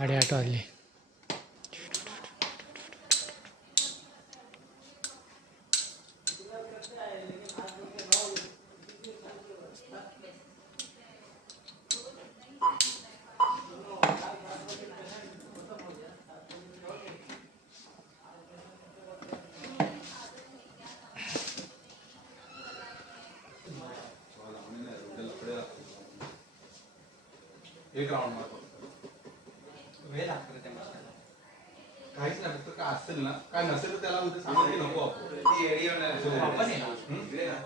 8:30 वाजले. एक राऊंड मारतो वेळ लागतो त्या मशीनला. काहीच नाही, फक्त काय असेल ना, काय नसेल तर त्याला उद्या सांगा की नको वापरू. ती एडी होणार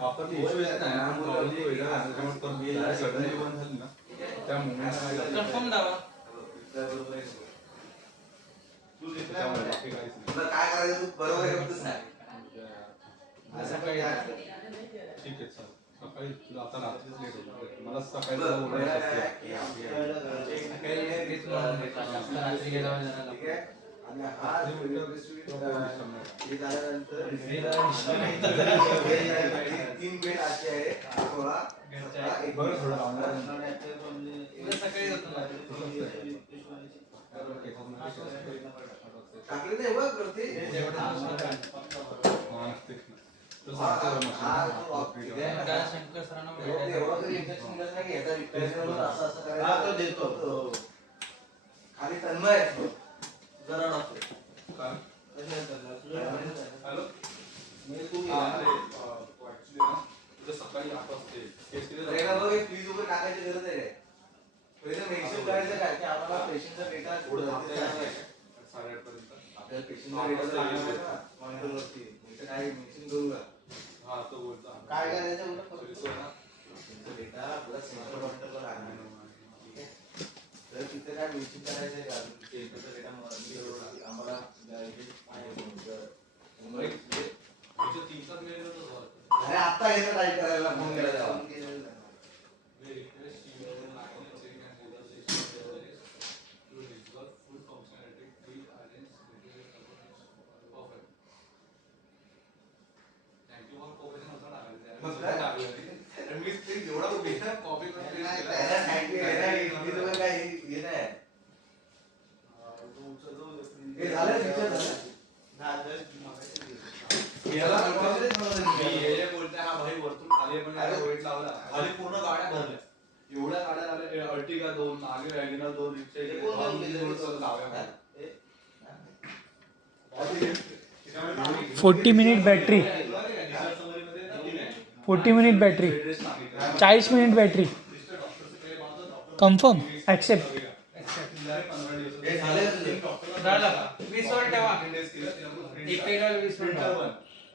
वापरली इश्यू येत नाही ना, प्रॉब्लेम तो वेगळा आहे. त्याच्यामुळे पण सडनली बंद झाली ना, त्या मोमेंटला कन्फर्म दावा तुला काय करायचं तू बरोबर करतच नाही. असं काही ठीक आहे, चल सकाळी तुला आता रात्रीच लेट होतं. मला सकाळी तुला बोलायचं असतं. आणि हा हे झाल्यानंतर 3 बेड असे आहे 16 एक बरं थोडं सकाळी टाकले नाही बघ वरती. खाली तन्मय जरा नसतो सकाळी 8 वाजता प्लीज उभे टाकायची गरज आहे. पहिले मेन्शन करायचं काय की आम्हाला पेशंटचा डेटा 8:30 पर्यंत आपल्याला पेशंटचा डेटा लागणार ना मॉनिटर वरती. म्हणजे काय मेन्शन करू का? हा तो बोलतो काय करायचं उलट पेशंटचा डेटा आपला सेंटर मॉनिटरला लागणार. ठीक आहे, तर तिथे काय मेन्शन करायचं आहे का पेशंटचा डेटा आम्हाला अरे आता येतं टाईप करायला फोन करायला. पूर्ण गाड्या भरल्या, एवढ्या गाड्या आल्या. अर्टिगा 2, मागे वॅगनर 2, रिक्षा 40 minute battery, 40 minute battery, 40 minute battery. Confirm accept.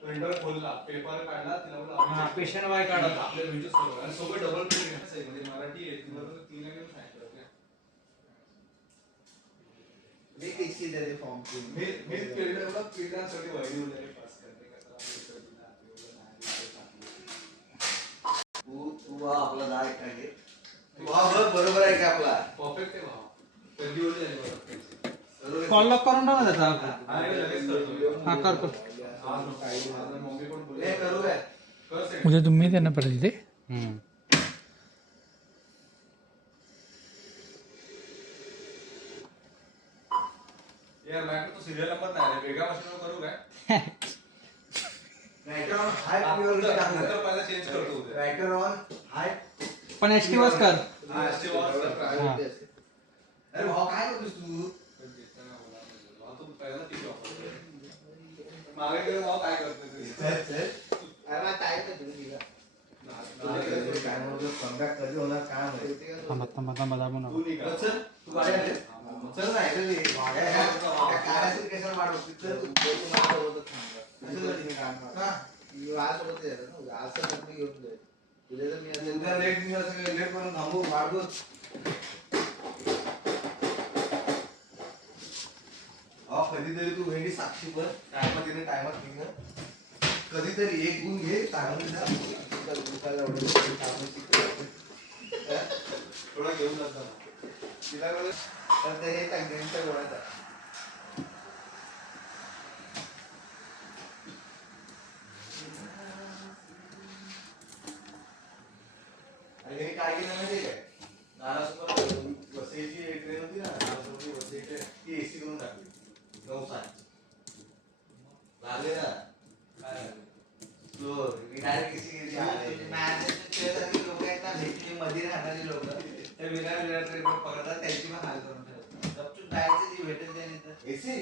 Printer खोलला, पेपर काढला, तिला पेशंट वाय काढला, आपल्या विंडोज सोबत आणि सोबत डबल प्रिंट आहे. म्हणजे मराठी आहे, तिला 3 लाईन सांगितलं होतं. मी टेक्सी दे दे फॉर्म मी केलेला पिढ्यांसाठी वैरी वगैरे पास करते का तू आपला दहा एक घे. भाव बरोबर आहे का आपला? परफेक्ट आहे भाव. कधी होईल आहे बरोबर. कॉल लॉक करून टाका त्याचा. हा लगेच करतो. हा करतो. मम्मी पण बोलले हे करू काय? उद्या तुम्ही त्यांना परत इथे. यार मॅडम तो सिरियल नंबर नाही आहे, वेगळ्या मशीनवर करू काय? रायटर ऑन हाय प्युअरली टाकलं. नंतर पहिला चेंज करतो उद्या. रायटर ऑन हाय पण एसटी वाज कर. हा एसटी वाज कर. अरे भाऊ काय करतोस तू? तू पहिला ती मागे गेलो भाऊ काय करतोय तू? अरे काय करतोस तुला? काय म्हणतो कमबॅक कधी होणार काय माहिती? तू निघा. चल तू गाडी आली. चल नाही रे काढायचं कशाला वाढवतो? चल तू माझ्या सोबतच थांब. कसं तुम्ही काम का? माझ्यासोबत आहे ना. असं नक्की घेऊन जाईल. उद्या जर मी उद्या लेट करून थांबू वाढवत. कधीतरी तू वेगळी साक्षी बस टायमात येणे टायमात निघ. कधीतरी एक गुण घे चांगलं थोडा घेऊन जातो तिला तर ते हे टांग्यांच्या गोळ्याचा आणि हे काय केलं माहिती काय? नारासोबत वसईची ट्रेन होती ना, नारासोबत वसई ट्रेन डायरेक्ट लोक आहेत ना भेटली मध्ये राहणारी लोक ते विराट ट्रेन पकडतात त्यांची पण हाल करून ठेवतात गपचूप जायचं जी भेटेल त्याने एसी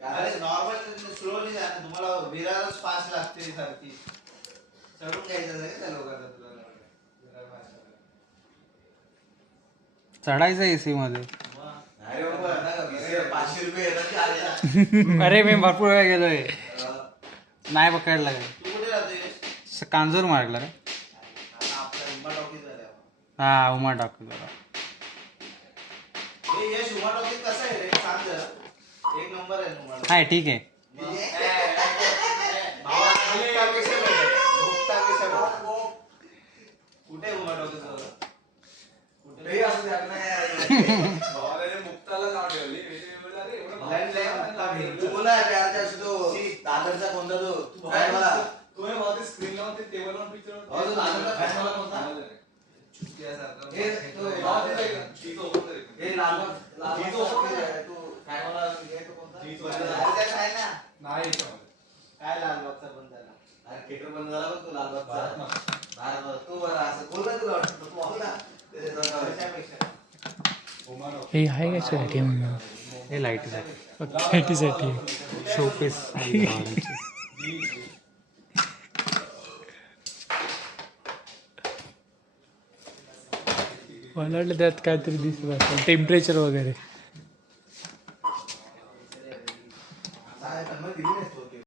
अरे नॉर्मल स्लोली जाणं तुम्हाला विरारच फास्ट लागते सारखी चढून घ्यायचं नाही त्या लोकांना तुला चढायचं एसी मध्ये अरे बाबा 500 रुपये येतात की आले. अरे मी भरपूर वेळा गेलोय नाही पकडला काय तू कुठे राहतोय कांजूर मार्गला रे आता आपला उमा टॉकीज झाला हा उमा टाकू जरा हे यश उमा टॉकीज कसं आहे रे सांग जरा एक नंबर आहे उमा हाय ठीक आहे कुठे उमा टॉकीज कुठेही असू दे आपलं भावाला मुक्ताला नाव ठेवली दादरचा कोणता तो काय मला तुम्ही मला ते स्क्रीन लावून ते टेबल वर पिक्चर दादरचा फॅन मला कोणता नाही काय लालबागचा बंद झाला अरे थिएटर बंद झाला बघ तू लालबागचा तू बरं असं बोल तुला वाटतं तू बोल ना त्याच्यापेक्षा हे आहे कशासाठी म्हणून हे लाईटीसाठी लाईटीसाठी शोपीस मला वाटलं त्यात काहीतरी दिसत टेम्परेचर वगैरे